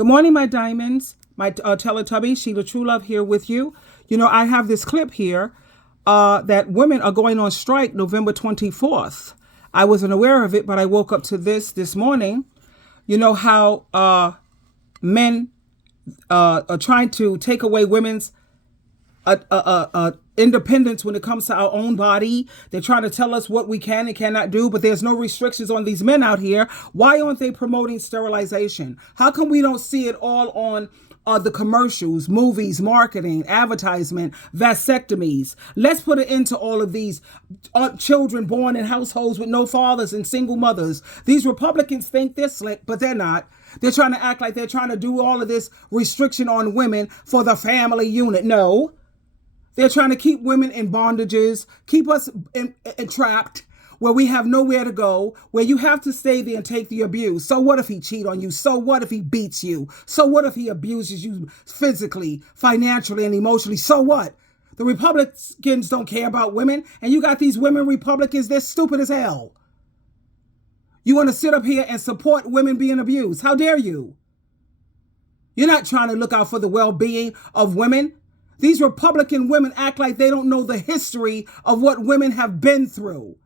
Good morning, my diamonds, my Teletubbies. SheilaTruelove here with you. You know, I have this clip here that women are going on strike November 24th. I wasn't aware of it, but I woke up to this morning. You know how men are trying to take away women's independence when it comes to our own body. They're trying to tell us what we can and cannot do, but there's no restrictions on these men out here. Why aren't they promoting sterilization? How come we don't see it all on the commercials, movies, marketing, advertisement, vasectomies? Let's put an end to all of these children born in households with no fathers and single mothers. These Republicans think they're slick, but they're not. They're trying to act like they're trying to do all of this restriction on women for the family unit. No. They're trying to keep women in bondages, keep us entrapped, where we have nowhere to go, where you have to stay there and take the abuse. So what if he cheats on you? So what if he beats you? So what if he abuses you physically, financially, and emotionally? So what? The Republicans don't care about women, and you got these women Republicans, they're stupid as hell. You want to sit up here and support women being abused? How dare you? You're not trying to look out for the well-being of women. These Republican women act like they don't know the history of what women have been through.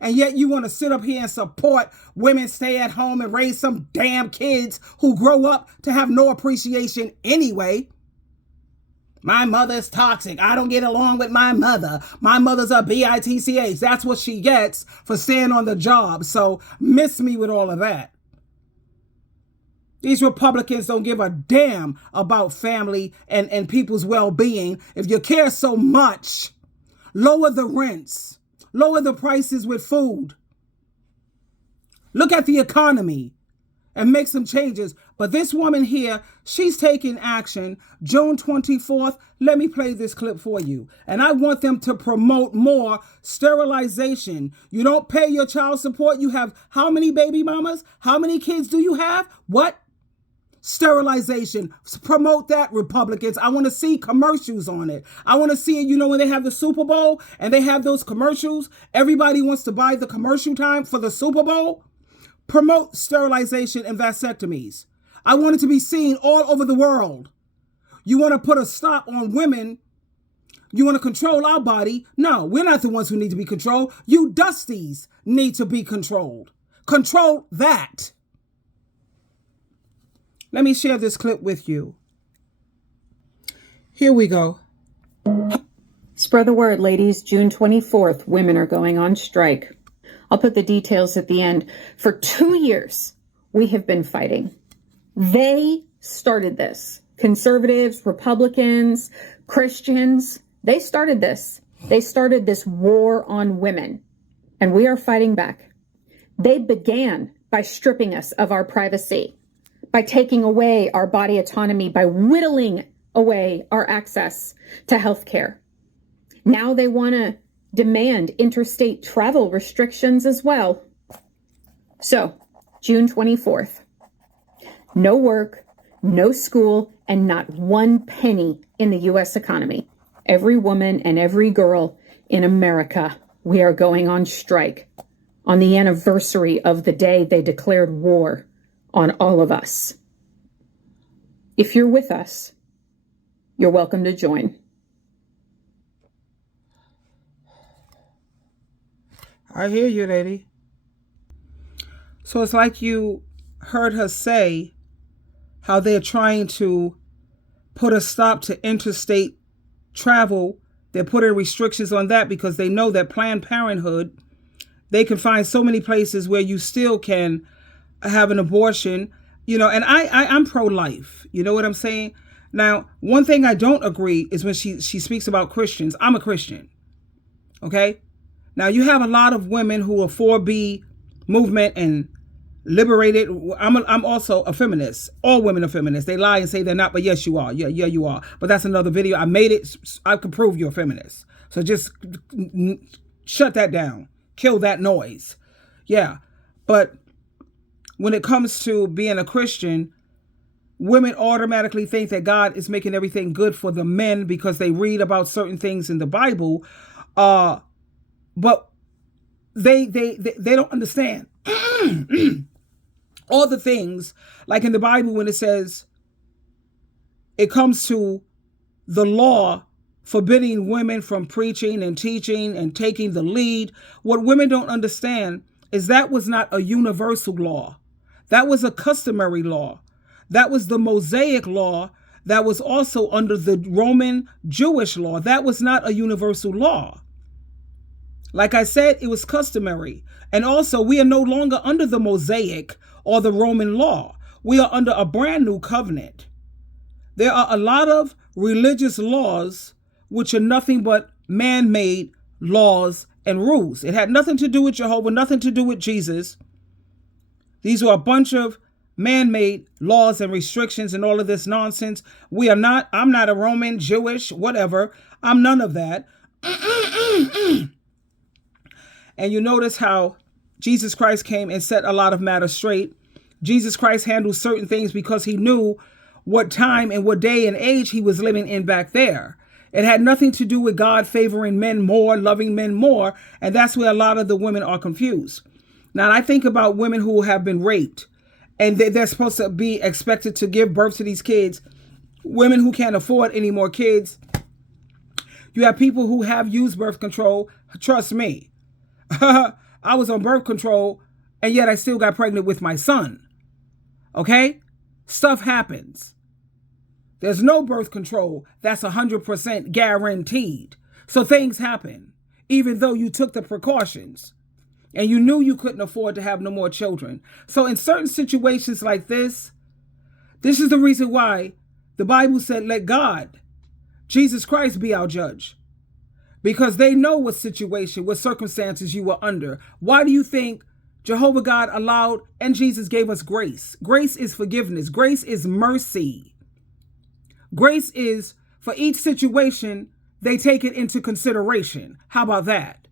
And yet you want to sit up here and support women stay at home and raise some damn kids who grow up to have no appreciation anyway. My mother's toxic. I don't get along with my mother. My mother's a bitch. That's what she gets for staying on the job. So miss me with all of that. These Republicans don't give a damn about family and people's well-being. If you care so much, lower the rents, lower the prices with food. Look at the economy and make some changes. But this woman here, she's taking action. June 24th, let me play this clip for you. And I want them to promote more sterilization. You don't pay your child support. You have how many baby mamas? How many kids do you have? What? Sterilization. Promote that, Republicans. I want to see commercials on it. I want to see it, you know, when they have the Super Bowl and they have those commercials, everybody wants to buy the commercial time for the Super Bowl. Promote sterilization and vasectomies. I want it to be seen all over the world. You want to put a stop on women. You want to control our body. No, we're not the ones who need to be controlled. You dusties need to be controlled. Control that. Let me share this clip with you. Here we go. Spread the word, ladies. June 24th, women are going on strike. I'll put the details at the end. For 2 years, we have been fighting. They started this. Conservatives, Republicans, Christians, they started this. They started this war on women, and we are fighting back. They began by stripping us of our privacy, by taking away our body autonomy, by whittling away our access to health care. Now they want to demand interstate travel restrictions as well. So, June 24th, no work, no school, and not one penny in the U.S. economy. Every woman and every girl in America, we are going on strike on the anniversary of the day they declared war on all of us. If you're with us, you're welcome to join. I hear you, lady. So it's like you heard her say how they're trying to put a stop to interstate travel. They're putting restrictions on that because they know that Planned Parenthood, they can find so many places where you still can have an abortion, you know, and I'm pro-life. You know what I'm saying? Now, one thing I don't agree is when she speaks about Christians. I'm a Christian. Okay? Now, you have a lot of women who are 4B movement and liberated. I'm also a feminist. All women are feminists. They lie and say they're not, but yes, you are. Yeah, you are. But that's another video. I made it. I can prove you're a feminist. So just shut that down. Kill that noise. Yeah. But when it comes to being a Christian, women automatically think that God is making everything good for the men because they read about certain things in the Bible. But they don't understand all the things, like in the Bible when it says it comes to the law forbidding women from preaching and teaching and taking the lead, what women don't understand is that was not a universal law. That was a customary law. That was the Mosaic law that was also under the Roman Jewish law. That was not a universal law. Like I said, it was customary. And also, we are no longer under the Mosaic or the Roman law. We are under a brand new covenant. There are a lot of religious laws which are nothing but man-made laws and rules. It had nothing to do with Jehovah, nothing to do with Jesus. These were a bunch of man-made laws and restrictions and all of this nonsense. I'm not a Roman, Jewish, whatever. I'm none of that. And you notice how Jesus Christ came and set a lot of matters straight. Jesus Christ handled certain things because he knew what time and what day and age he was living in back there. It had nothing to do with God favoring men more, loving men more, and that's where a lot of the women are confused. Now, I think about women who have been raped, and they're supposed to be expected to give birth to these kids, women who can't afford any more kids. You have people who have used birth control. Trust me, I was on birth control, and yet I still got pregnant with my son. Okay? Stuff happens. There's no birth control that's 100% guaranteed. So things happen, even though you took the precautions and you knew you couldn't afford to have no more children. So in certain situations like this is the reason why the Bible said, let God, Jesus Christ, be our judge. Because they know what situation, what circumstances you were under. Why do you think Jehovah God allowed and Jesus gave us grace? Grace is forgiveness. Grace is mercy. Grace is, for each situation, they take it into consideration. How about that?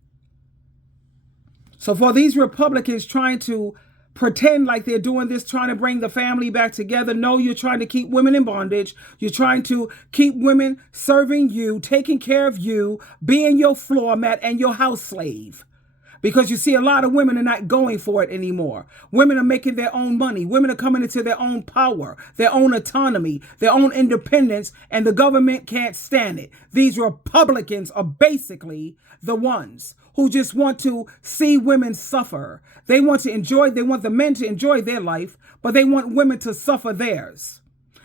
So for these Republicans trying to pretend like they're doing this, trying to bring the family back together, no, you're trying to keep women in bondage. You're trying to keep women serving you, taking care of you, being your floor mat and your house slave. Because you see, a lot of women are not going for it anymore. Women are making their own money. Women are coming into their own power, their own autonomy, their own independence, and the government can't stand it. These Republicans are basically the ones who just want to see women suffer. They want the men to enjoy their life, but they want women to suffer theirs.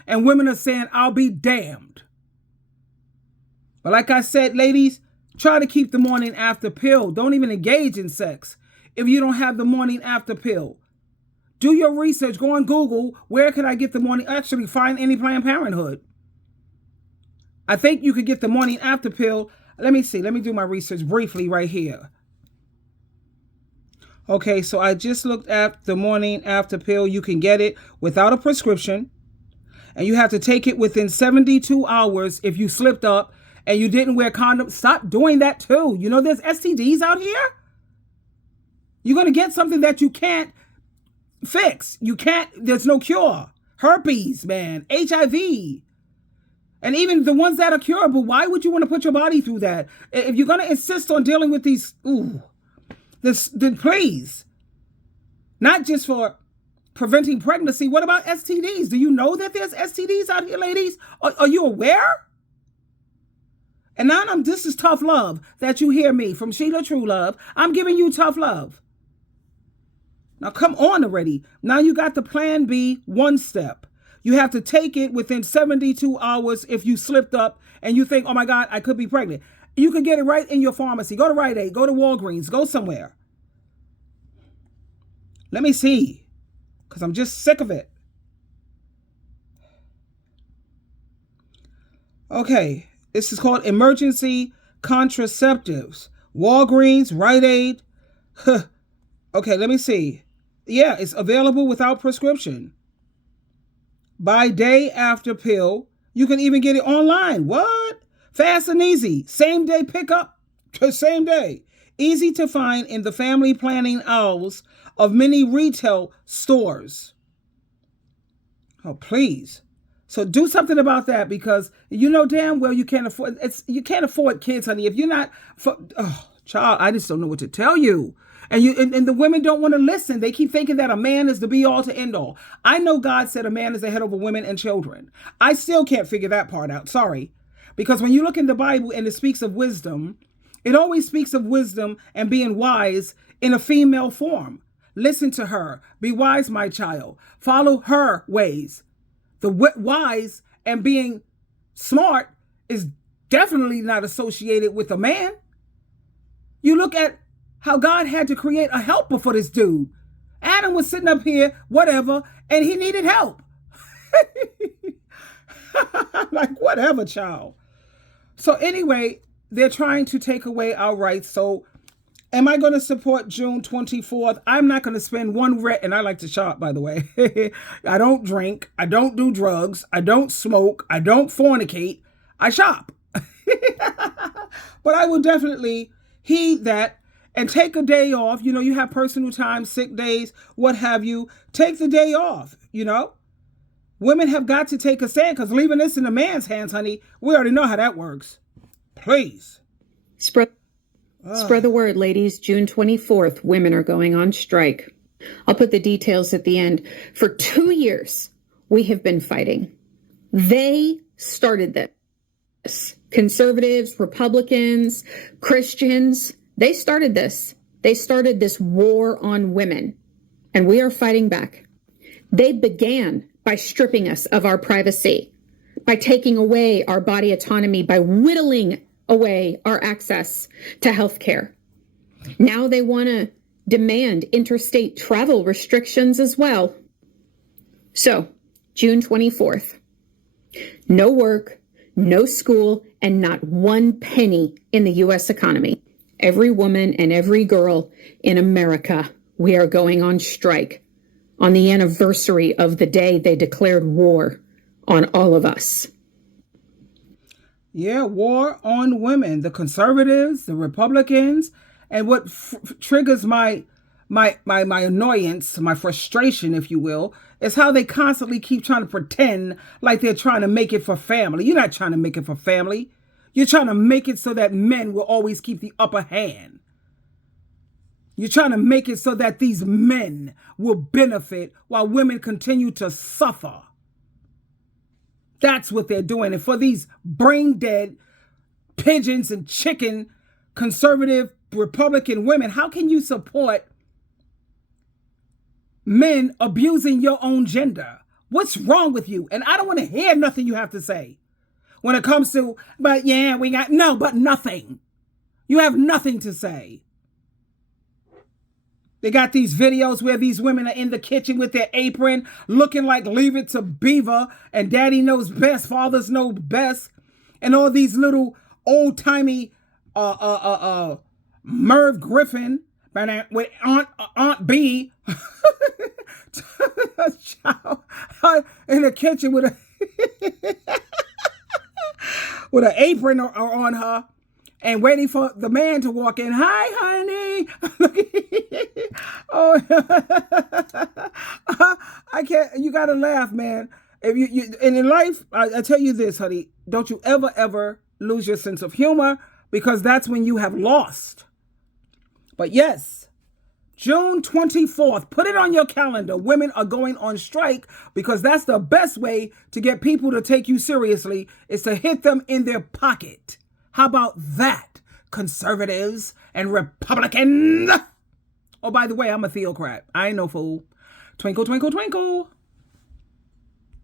And women are saying, I'll be damned. But like I said, ladies, try to keep the morning after pill. Don't even engage in sex if you don't have the morning after pill. Do your research. Go on Google. Where can I get the morning? Actually, find any Planned Parenthood. I think you could get the morning after pill. Let me see. Let me do my research briefly right here. Okay, so I just looked at the morning after pill. You can get it without a prescription. And you have to take it within 72 hours if you slipped up and you didn't wear condoms. Stop doing that too. You know, there's STDs out here. You're going to get something that you can't fix. There's no cure. Herpes, man, HIV. And even the ones that are curable, why would you want to put your body through that? If you're going to insist on dealing with these, then please. Not just for preventing pregnancy. What about STDs? Do you know that there's STDs out here, ladies? Are you aware? And now this is tough love that you hear me from SheilaTruelove. I'm giving you tough love. Now come on already. Now you got the Plan B one step. You have to take it within 72 hours if you slipped up and you think, oh my God, I could be pregnant. You can get it right in your pharmacy. Go to Rite Aid, go to Walgreens, go somewhere. Let me see, because I'm just sick of it. Okay. This is called emergency contraceptives. Walgreens, Rite Aid. Okay, let me see. Yeah, it's available without prescription. By day after pill. You can even get it online. What? Fast and easy. Same day pickup. Same day. Easy to find in the family planning aisles of many retail stores. Oh, please. So do something about that, because you know damn well you can't afford kids, honey. If you're not, child, I just don't know what to tell you. And the women don't want to listen. They keep thinking that a man is the be all to end all. I know God said a man is the head over women and children. I still can't figure that part out. Sorry. Because when you look in the Bible and it speaks of wisdom, it always speaks of wisdom and being wise in a female form. Listen to her. Be wise, my child. Follow her ways. The wise and being smart is definitely not associated with a man. You look at how God had to create a helper for this dude. Adam was sitting up here, whatever, and he needed help. Like, whatever, child. So anyway, they're trying to take away our rights. So am I going to support June 24th? I'm not going to spend one red, and I like to shop, by the way. I don't drink. I don't do drugs. I don't smoke. I don't fornicate. I shop. But I will definitely heed that and take a day off. You know, you have personal time, sick days, what have you. Take the day off, you know. Women have got to take a stand, because leaving this in a man's hands, honey, we already know how that works. Please. Spread the word, ladies. June 24th, women are going on strike. I'll put the details at the end. For 2 years, we have been fighting. They started this. Conservatives, Republicans, Christians, they started this. They started this war on women, and we are fighting back. They began by stripping us of our privacy, by taking away our body autonomy, by whittling away our access to health care. Now they want to demand interstate travel restrictions as well. So, June 24th, no work, no school, and not one penny in the U.S. economy. Every woman and every girl in America, we are going on strike on the anniversary of the day they declared war on all of us. Yeah, war on women, the conservatives, the Republicans, and what triggers my annoyance, my frustration, if you will, is how they constantly keep trying to pretend like they're trying to make it for family. You're not trying to make it for family. You're trying to make it so that men will always keep the upper hand. You're trying to make it so that these men will benefit while women continue to suffer. That's what they're doing. And for these brain dead pigeons and chicken conservative Republican women, how can you support men abusing your own gender? What's wrong with you? And I don't want to hear nothing you have to say when it comes to, but nothing. You have nothing to say. They got these videos where these women are in the kitchen with their apron looking like Leave It to Beaver and Daddy Knows Best, Fathers Know Best, and all these little old-timey Merv Griffin with Aunt B in the kitchen with with an apron on her and waiting for the man to walk in. Hi, honey. Oh, I can't. You gotta laugh, man. If you and in life, I tell you this, honey. Don't you ever lose your sense of humor, because that's when you have lost. But yes, June 24th, put it on your calendar. Women are going on strike, because that's the best way to get people to take you seriously, is to hit them in their pocket. How about that, conservatives and Republicans? Oh, by the way, I'm a theocrat. I ain't no fool. Twinkle, twinkle, twinkle.